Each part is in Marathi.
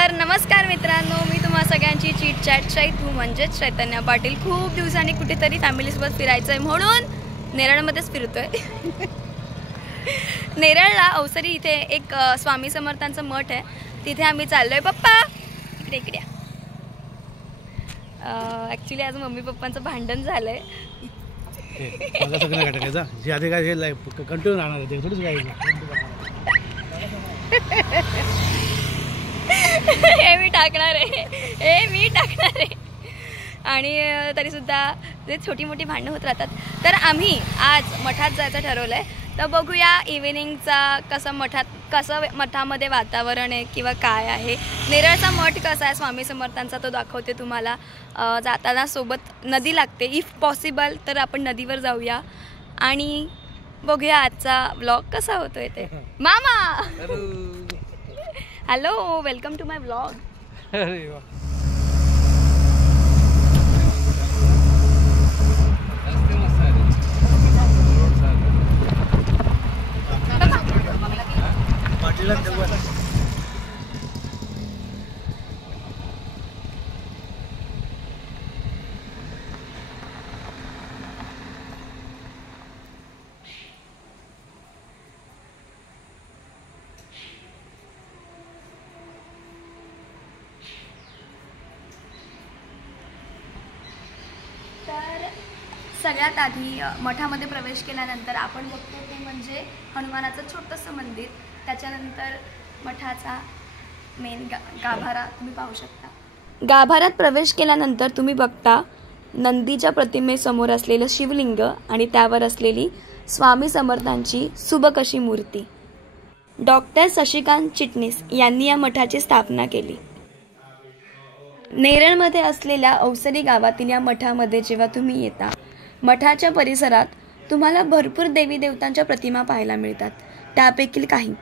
तर नमस्कार मित्रांनो, मी तुम्हा सगळ्यांची चीट चॅट चैतू म्हणजेच चैतन्य पाटील. खूप दिवसांनी कुठेतरी फॅमिलीसोबत फिरायचं आहे म्हणून नेरळमध्येच फिरतोय. नेरळला अवसरी इथे एक स्वामी समर्थांचं मठ आहे, तिथे आम्ही चाललोय. पप्पा इकडे इकडे. ॲक्च्युली आज मम्मी पप्पांचं भांडण झालंय. हे मी टाकणार आहे आणि तरीसुद्धा ते छोटी मोठी भांडणं होत राहतात. तर आम्ही आज मठात जायचं ठरवलं आहे. तर बघूया इव्हिनिंगचा कसं मठामध्ये वातावरण आहे किंवा काय आहे. नेरळचा मठ कसा आहे स्वामी समर्थांचा तो दाखवते तुम्हाला. जाताना सोबत नदी लागते, इफ पॉसिबल तर आपण नदीवर जाऊया आणि बघूया आजचा व्लॉग कसा होतोय ते. मामा hello, welcome to my vlog. अरे वा, तर सगळ्यात आधी मठामध्ये प्रवेश केल्यानंतर आपण बघतो ते म्हणजे हनुमानाचं छोटंसं मंदिर. त्याच्यानंतर मठाचा मेन गाभारा तुम्ही पाहू शकता. गाभाऱ्यात प्रवेश केल्यानंतर तुम्ही बघता नंदीच्या प्रतिमेसमोर असलेलं शिवलिंग आणि त्यावर असलेली स्वामी समर्थांची सुबक अशी मूर्ती. डॉक्टर शशिकांत चिटणीस यांनी या मठाची स्थापना केली. नेरळमध्ये असलेल्या अवसरी गावातील या मठामध्ये जेव्हा तुम्ही येता, मठाच्या परिसरात तुम्हाला भरपूर देवी देवतांच्या प्रतिमा पाहायला मिळतात. त्यापैकी काही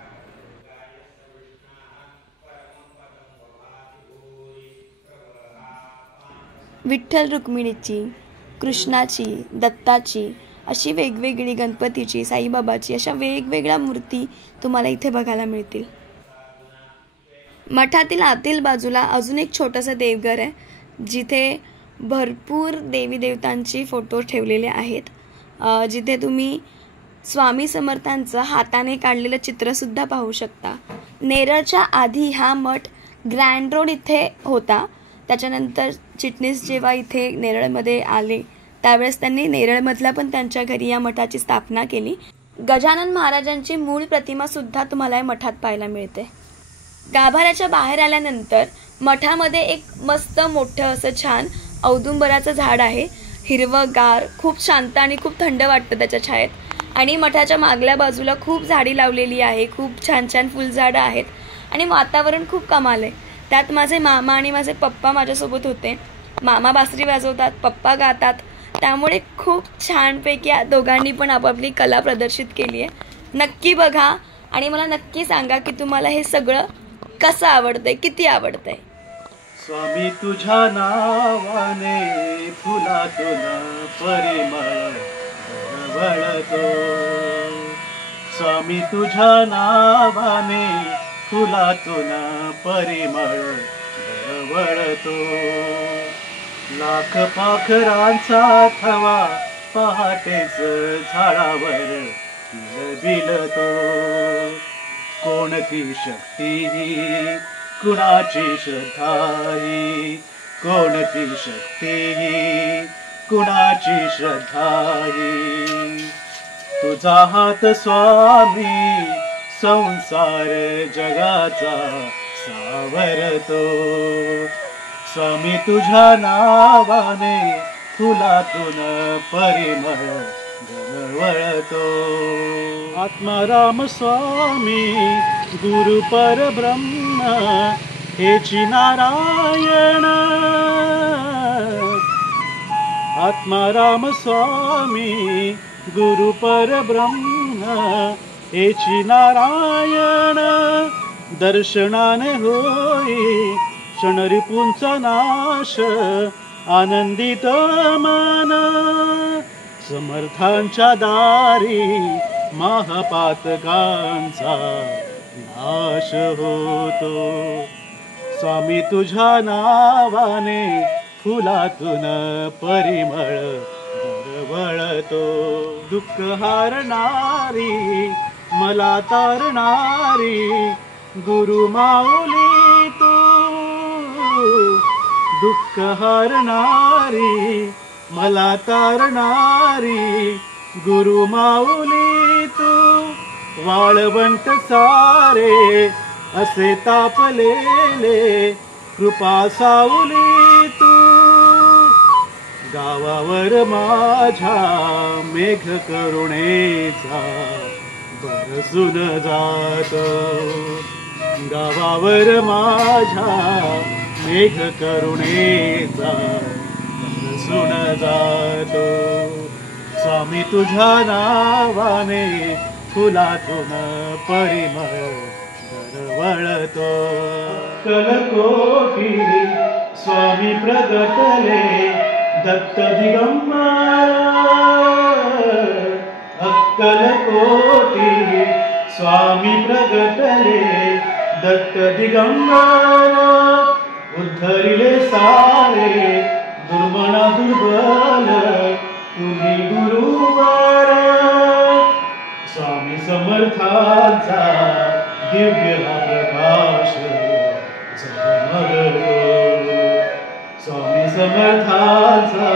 विठ्ठल रुक्मिणीची, कृष्णाची, दत्ताची अशी वेगवेगळी, गणपतीची, साईबाबाची अशा वेगवेगळ्या मूर्ती तुम्हाला इथे बघायला मिळतील. मठातील आतील बाजूला अजून एक छोटंसं देवघर आहे, जिथे भरपूर देवी देवतांची फोटो ठेवलेले आहेत. जिथे तुम्ही स्वामी समर्थांचं हाताने काढलेलं चित्रसुद्धा पाहू शकता. नेरळच्या आधी हा मठ ग्रँड रोड इथे होता. त्याच्यानंतर चिटणीस जेव्हा इथे नेरळमध्ये आले त्यावेळेस त्यांनी नेरळमधल्या पण त्यांच्या घरी या मठाची स्थापना केली. गजानन महाराजांची मूळ प्रतिमासुद्धा तुम्हाला या मठात पाहायला मिळते. गाभाऱ्याच्या बाहेर आल्यानंतर मठामध्ये एक मस्त मोठं असं छान औदुंबराचं झाड आहे. हिरवंगार, खूप शांत आणि खूप थंड वाटतं त्याच्या छायेत. आणि मठाच्या मागल्या बाजूला खूप झाडी लावलेली आहे. खूप छान छान फुलझाडं आहेत आणि वातावरण खूप कमाल आहे. त्यात माझे मामा आणि माझे पप्पा माझ्यासोबत होते. मामा बासरी वाजवतात, पप्पा गातात. त्यामुळे खूप छानपैकी दोघांनी पण आपापली कला प्रदर्शित केली आहे. नक्की बघा आणि मला नक्की सांगा की तुम्हाला हे सगळं कसं आवडतंय, किती आवडतंय. स्वामी तुझ्या नावाने फुलातून परिमळ वळतो. स्वामी तुझ्या नावाने फुलातून परिमळ वळतो. लाख पाखरांचा थवा पहाटेच झाडावर बिलबिलतो. कोणती शक्ती कुणाची श्रद्धा ही, कोणती शक्ती कुणाची श्रद्धा ही. तुझा हात स्वामी संसार जगाचा सावरतो. स्वामी तुझ्या नावाने फुलातून परिमळ वळतो. आत्माराम स्वामी गुरु परब्रह्म हेची नारायण. आत्माराम स्वामी गुरु परब्रह्म हेची नारायण. दर्शनाने होई क्षणरिपूंचा नाश, आनंदित मन समर्थांच्या दारी महापातकांचा नाश होतो. स्वामी तुझ्या नावाने फुलातून परिमळ दरवळतो. दुःख हारणारी मला तारणारी गुरु माऊली तू. दुःख हारणारी मला तारणारी गुरु माऊली तू. वाळवंट सारे असे तापलेले कृपा सावली तू. गावावर माझ्या मेघ करुणेचा बरसून जातो. गावावर माझ्या मेघ करुणेचा बरसून जातो. स्वामी तुझ्या नावाने फुलातून परिमळ दरवळतो. अक्कलकोटी स्वामी प्रगटले दत्त दिगंबर. अक्कलकोटी स्वामी प्रगटले दत्त दिगंबर. उद्धरिले सारे दुर्मना दुर्बल तुम्ही गुरुवर. स्वामी समर्थांचा दिव्य हा प्रकाश झगमगतो. स्वामी समर्थांचा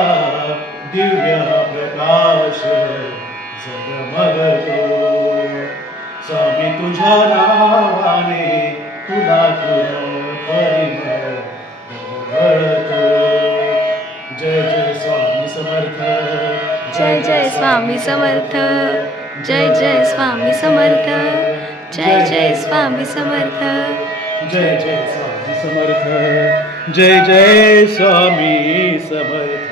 दिव्य हा प्रकाश झगमगतो. स्वामी तुझ्या नावाने फुलातून परिमळ दरवळतो. जय जय स्वामी समर्थ. जय जय स्वामी समर्थ. जय जय स्वामी समर्थ. जय जय स्वामी समर्थ. जय जय स्वामी समर्थ. जय जय स्वामी समर्थ.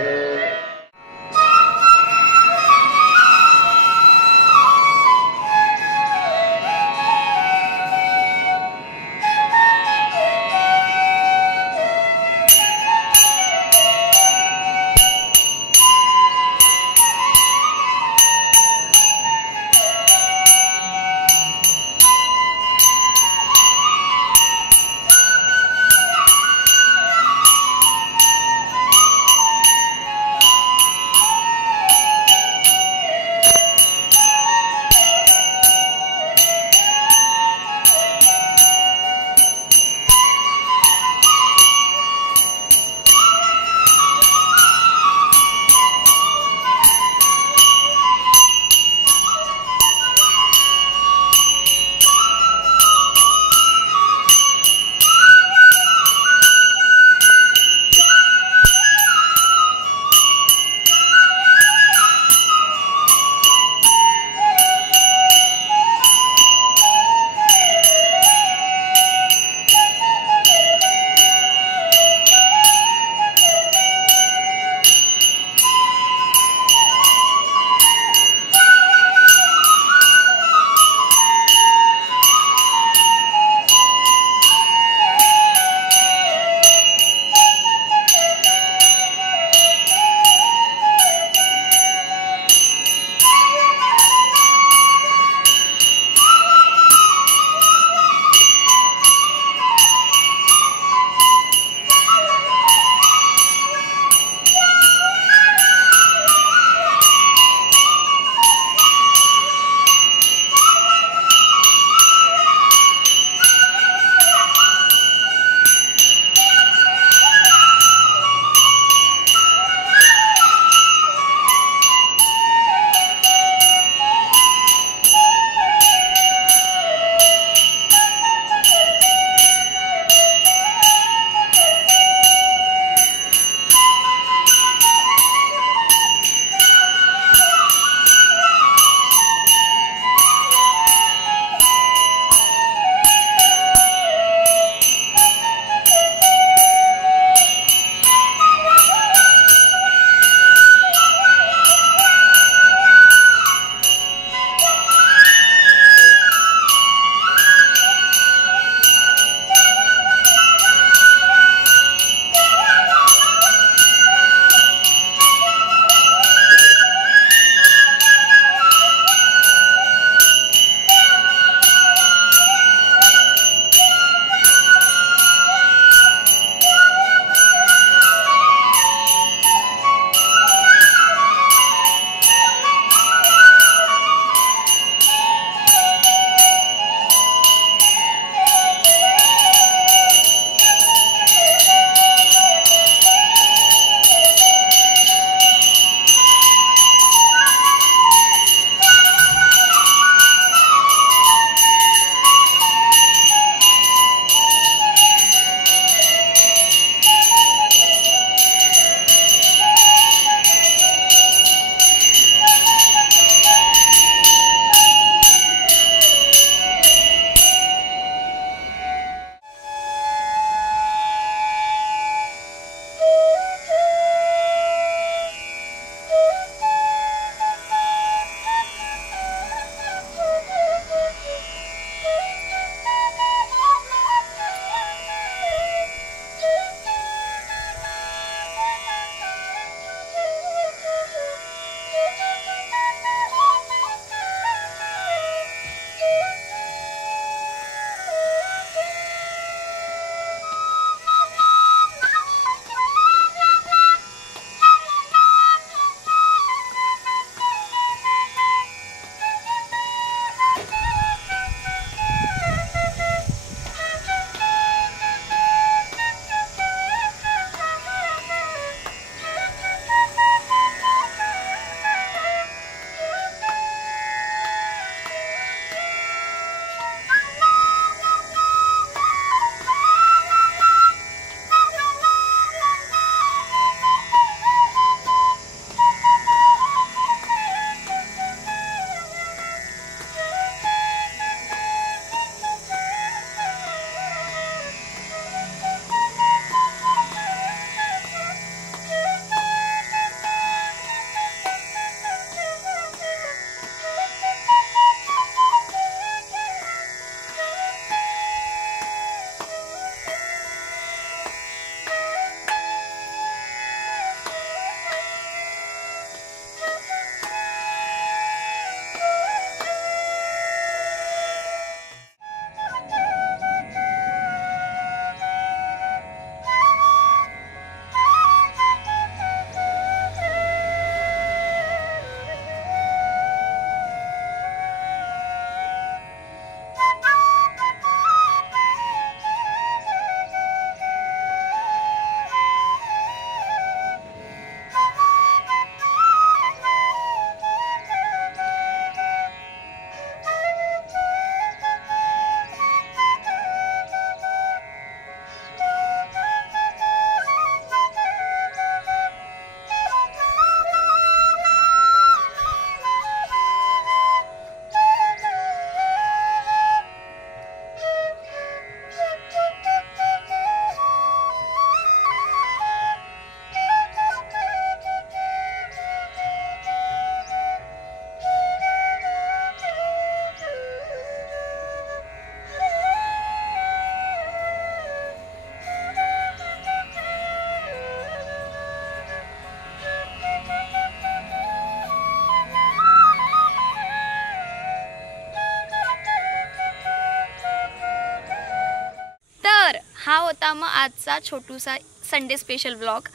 होता मग आजचा छोटूसा संडे स्पेशल व्लॉग.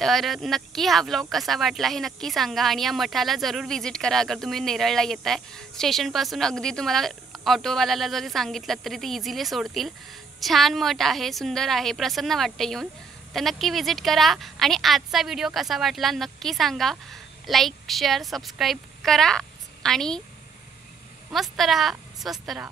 तर नक्की हा व्लॉग कसा वाटला हे नक्की सांगा आणि या मठाला जरूर व्हिजिट करा. अगर तुम्ही नेरळला येत आहे स्टेशनपासून अगदी तुम्हाला ऑटोवाल्याला जरी सांगितलं तरी ते इझिली सोडतील. छान मठ आहे, सुंदर आहे, प्रसन्न वाटते येऊन. तर नक्की व्हिजिट करा आणि आजचा व्हिडिओ कसा वाटला नक्की सांगा. लाईक शेअर सबस्क्राईब करा आणि मस्त रहा, स्वस्त रहा.